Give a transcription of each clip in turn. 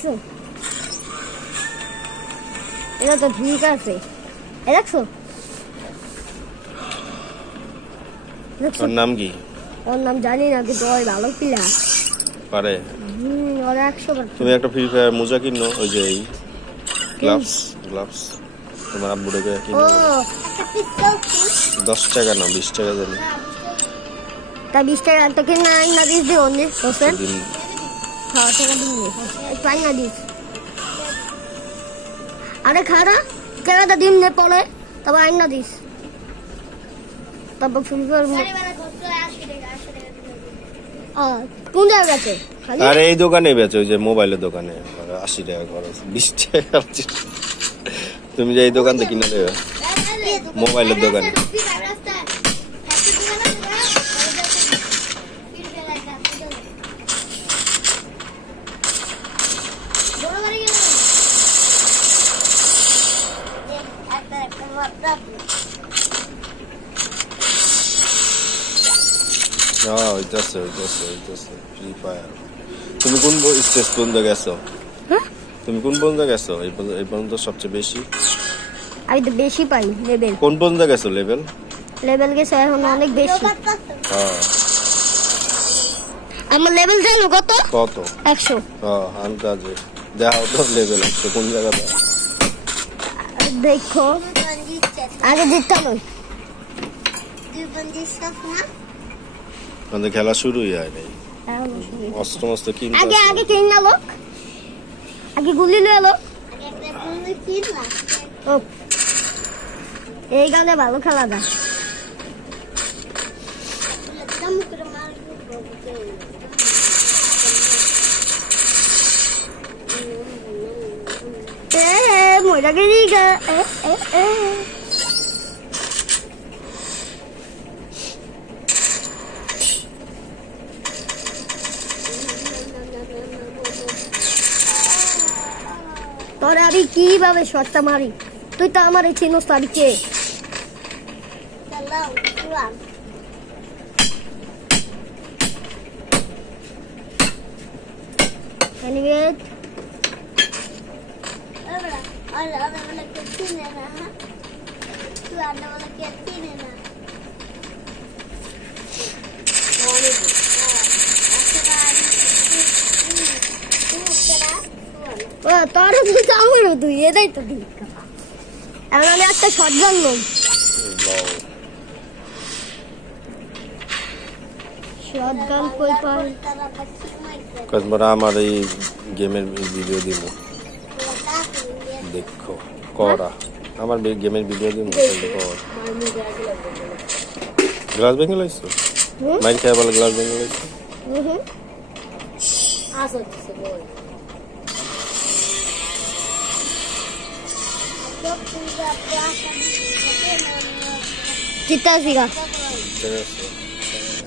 দেখছো এটা তো ঠিক আছে দেখছো ওর নাম কি ওর নাম জানি না কিন্তু ওই ভালো প্লেয়ার পারে ওর 100 তুমি একটা ফ্রি ফায়ার মোজা কিনো ওই যে এই গ্লাভস তোমার আব্বুটাকে কিনো ও একটা পিস্তল 10 টাকা না 20 টাকা জানি তা 20 টাকা তো কিনা না দিস দিও নি হোসেন দিন হ্যাঁ টাকা দিন পাই না দিস আরে খারা টাকাটা দিন নে পড়ে তবে আইন না দিস তারপর ফ্রি ফায়ার কোন জায়গা আছে আরে এই দোকানে বেচে ওই যে মোবাইলের দোকানে 80 টাকা খরচ 20 টাকা তুমি যে এই দোকান থেকে কিনে দেবে মোবাইলের দোকানে ফ্রি ফায়ার তুমি কোন স্টেজ পর্যন্ত গেছো তুমি কোন পর্যন্ত গেছো এই পর্যন্ত সবচেয়ে বেশি আমি তো বেশি পাই লেভেল কোন পর্যন্ত গেছো লেভেল গেছে এখন অনেক বেশি হ্যাঁ আমার লেভেল জানো কত 100 হ্যাঁ আন্দাজে দেখো তো লেভেল 100 কোন জায়গাটা দেখো আগে জিততে নই মানে খেলা শুরুই হয় নাই অস্ত্র কিনতে আগে কিনা লোক আগে গুলি লয়ে লোক এই গানে ভালো খেলা যায় মজা গেলি গা তোরে আমি কিভাবে শটটা মারি তুই তো আমার এই চিনোস তারিখে তোর আমারও তুই এটাই তো ঠিক এখন আমি একটা শটগান লই শটগান কই পাই কতবার আমার এই গেমের ভিডিও দিব দেখো করা আমার গেমের ভিডিও দিব গ্লাস ভেঙে লাইছো মাইর খেয়ে বলে গ্লাস ভেঙে লাইছো চিত্তাসিগা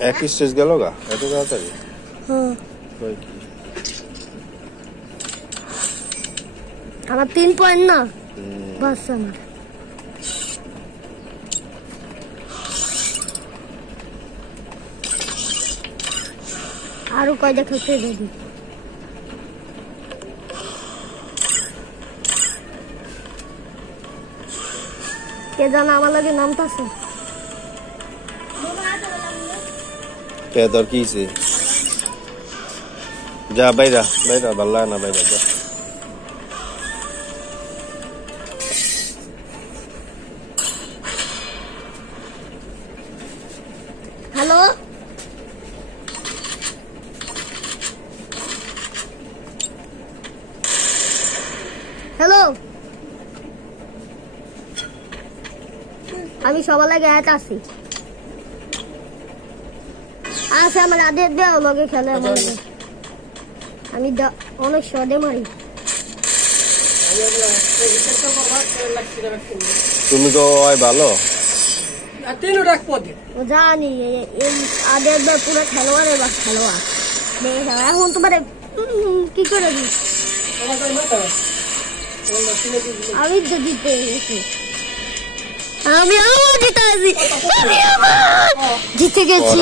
এক স্টেজ গেল গা এত তাড়াতাড়ি আমার 3 পয়েন্ট না বাস আমার আরো কয়টা খেলতে দেবি কে জানা আমার লাগে নামতাছে কে তোর কি যা বাইরা ভালো লাগে না বাইরা যা হ্যালো আমি সবার লাগে আছি আমার আদের দেওয়া লগে খেলে আমি অনেক শটে মারি তুমি তো ভালো জানি আদের পুরো খেলোয়াড় এখন তোমার কি করে দিস আমি তো জিতে গেছি আমি জিতে গেছি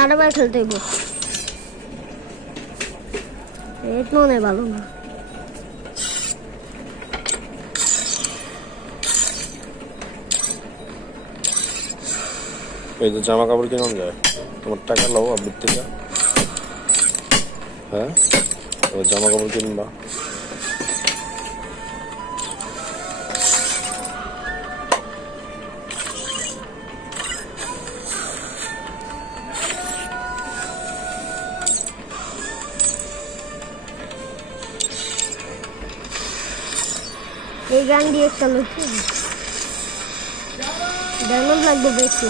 আরেকবার খেলতে হইব এই মনে ভালো না এই যে জামা কাপড় কিনুন যায় তোমার টাকা লও আব্বুর থেকে হ্যাঁ ওই জামা কাপড় কিনবা এই গান দিয়ে একটা লোক ডায়মন্ড লাগবে বেশি